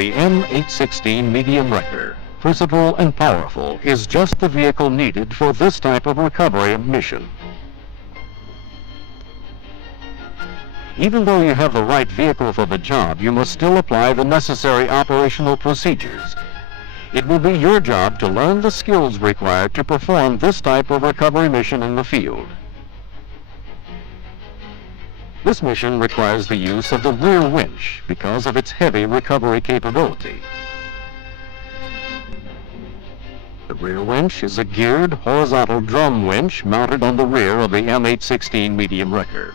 The M816 medium wrecker, versatile and powerful, is just the vehicle needed for this type of recovery mission. Even though you have the right vehicle for the job, you must still apply the necessary operational procedures. It will be your job to learn the skills required to perform this type of recovery mission in the field. This mission requires the use of the rear winch because of its heavy recovery capability. The rear winch is a geared horizontal drum winch mounted on the rear of the M816 medium wrecker.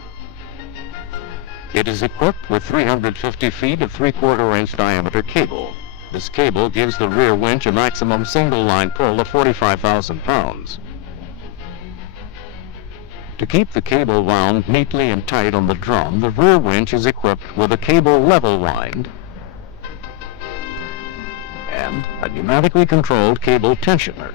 It is equipped with 350 feet of 3/4 inch diameter cable. This cable gives the rear winch a maximum single-line pull of 45,000 pounds. To keep the cable wound neatly and tight on the drum, the rear winch is equipped with a cable level wind and a pneumatically controlled cable tensioner.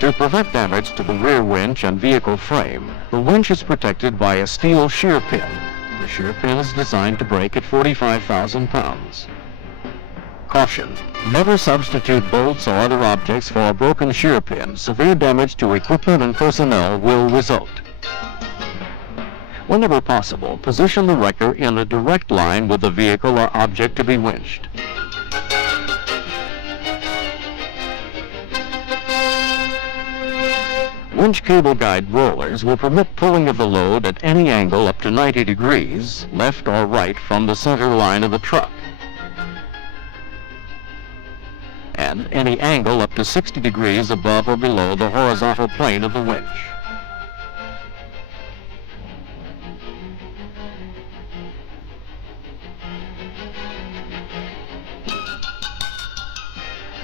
To prevent damage to the rear winch and vehicle frame, the winch is protected by a steel shear pin. The shear pin is designed to break at 45,000 pounds. Caution: never substitute bolts or other objects for a broken shear pin. Severe damage to equipment and personnel will result. Whenever possible, position the wrecker in a direct line with the vehicle or object to be winched. Winch cable guide rollers will permit pulling of the load at any angle up to 90 degrees, left or right from the center line of the truck, and any angle up to 60 degrees above or below the horizontal plane of the winch.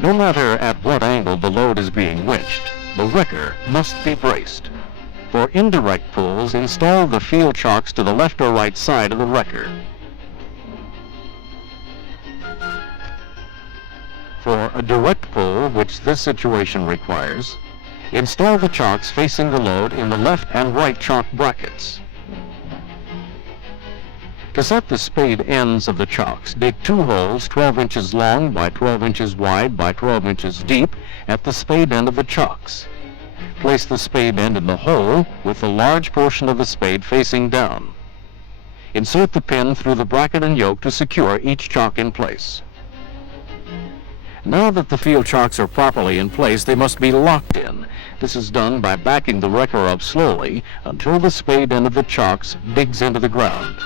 No matter at what angle the load is being winched, the wrecker must be braced. For indirect pulls, install the field chocks to the left or right side of the wrecker. For a direct pull, which this situation requires, install the chocks facing the load in the left and right chock brackets. To set the spade ends of the chocks, dig 2 holes 12 inches long by 12 inches wide by 12 inches deep at the spade end of the chocks. Place the spade end in the hole with the large portion of the spade facing down. Insert the pin through the bracket and yoke to secure each chock in place. Now that the field chocks are properly in place, they must be locked in. This is done by backing the wrecker up slowly until the spade end of the chocks digs into the ground.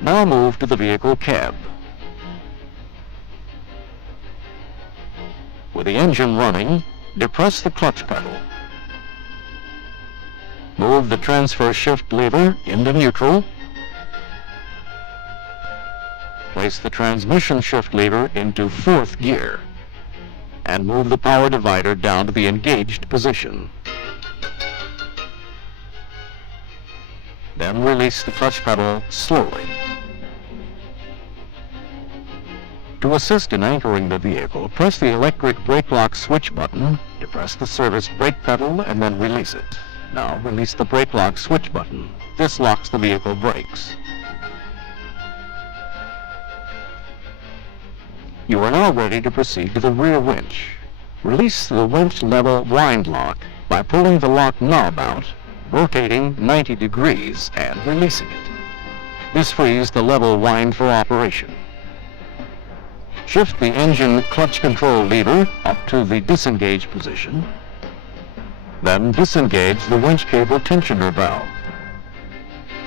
Now move to the vehicle cab. With the engine running, depress the clutch pedal. Move the transfer shift lever into neutral. Place the transmission shift lever into 4th gear and move the power divider down to the engaged position. Then release the clutch pedal slowly. To assist in anchoring the vehicle, press the electric brake lock switch button, depress the service brake pedal, and then release it. Now release the brake lock switch button. This locks the vehicle brakes. You are now ready to proceed to the rear winch. Release the winch level wind lock by pulling the lock knob out, rotating 90 degrees, and releasing it. This frees the level wind for operation. Shift the engine clutch control lever up to the disengage position. Then disengage the winch cable tensioner valve.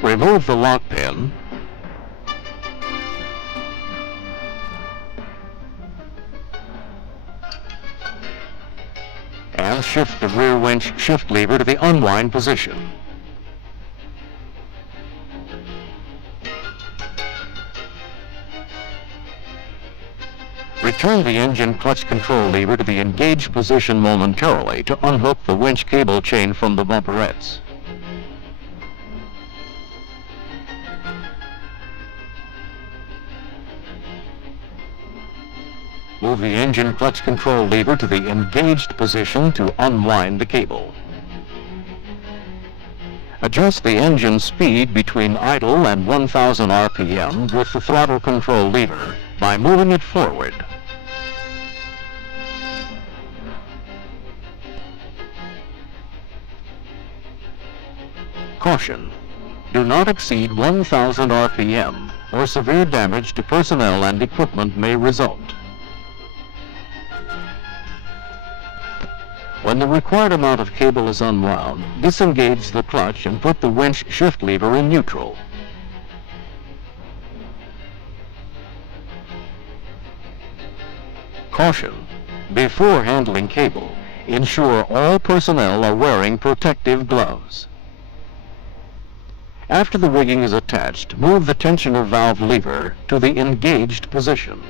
Remove the lock pin. And shift the rear winch shift lever to the unwind position. Return the engine clutch control lever to the engaged position momentarily to unhook the winch cable chain from the bumperettes. Move the engine clutch control lever to the engaged position to unwind the cable. Adjust the engine speed between idle and 1000 RPM with the throttle control lever by moving it forward. Caution: do not exceed 1000 RPM or severe damage to personnel and equipment may result. When the required amount of cable is unwound, disengage the clutch and put the winch shift lever in neutral. Caution: before handling cable, ensure all personnel are wearing protective gloves. After the rigging is attached, move the tensioner valve lever to the engaged position.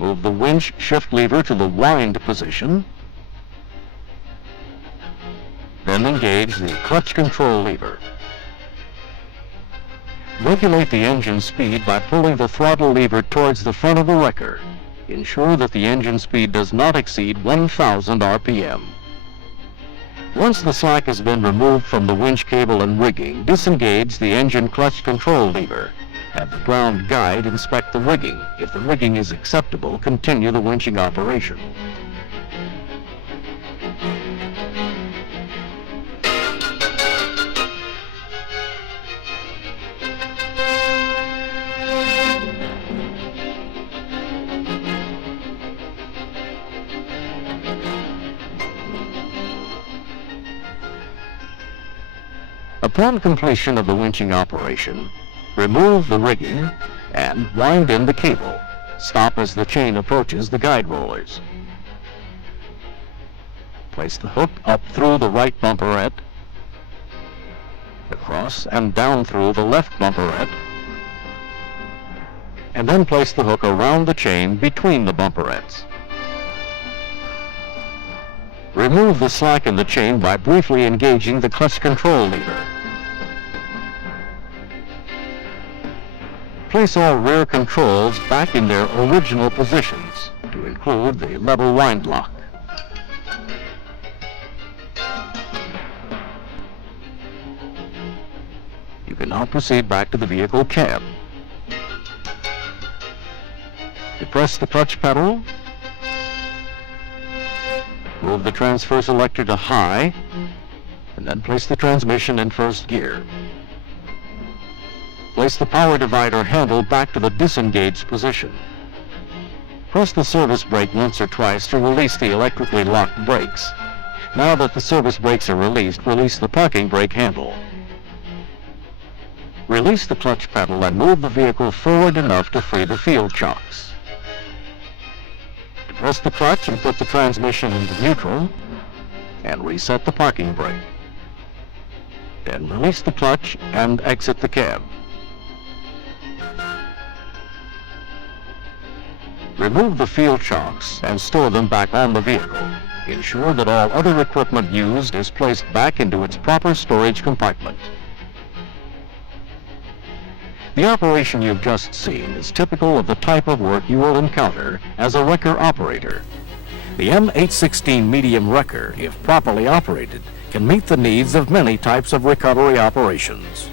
Move the winch shift lever to the wind position. Then engage the clutch control lever. Regulate the engine speed by pulling the throttle lever towards the front of the wrecker. Ensure that the engine speed does not exceed 1000 RPM. Once the slack has been removed from the winch cable and rigging, disengage the engine clutch control lever. Have the ground guide inspect the rigging. If the rigging is acceptable, continue the winching operation. Upon completion of the winching operation, remove the rigging and wind in the cable. Stop as the chain approaches the guide rollers. Place the hook up through the right bumperette, across and down through the left bumperette, and then place the hook around the chain between the bumperettes. Remove the slack in the chain by briefly engaging the clutch control lever. Place all rear controls back in their original positions, to include the level wind lock. You can now proceed back to the vehicle cab. Depress the clutch pedal. Move the transfer selector to high, and then place the transmission in first gear. Place the power divider handle back to the disengaged position. Press the service brake once or twice to release the electrically locked brakes. Now that the service brakes are released, release the parking brake handle. Release the clutch pedal and move the vehicle forward enough to free the field chocks. Depress the clutch and put the transmission into neutral, and reset the parking brake. Then release the clutch and exit the cab. Remove the field chocks and store them back on the vehicle. Ensure that all other equipment used is placed back into its proper storage compartment. The operation you've just seen is typical of the type of work you will encounter as a wrecker operator. The M816 medium wrecker, if properly operated, can meet the needs of many types of recovery operations.